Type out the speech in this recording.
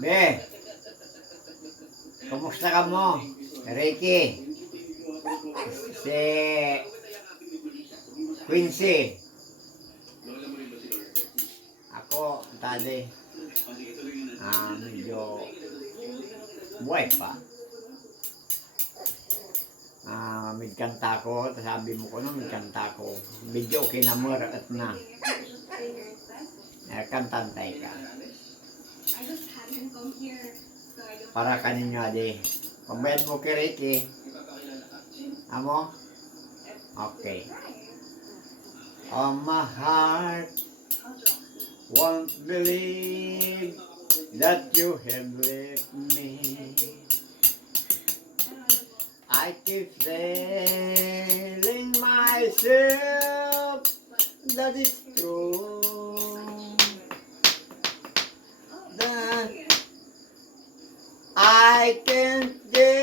Be, kumusta ka mo? Ricky, si Quincy, ako, tadi, medyo buhay pa. Midkanta ko, sabi mo ko no, midkanta ko. Medyo kinamur at na. Kantantay ka. Para kaninyo adi. Pambayad mo kay Ricky. Amo? Okay. Oh, my heart won't believe that you have left me. I keep telling myself that it's true, that I can't get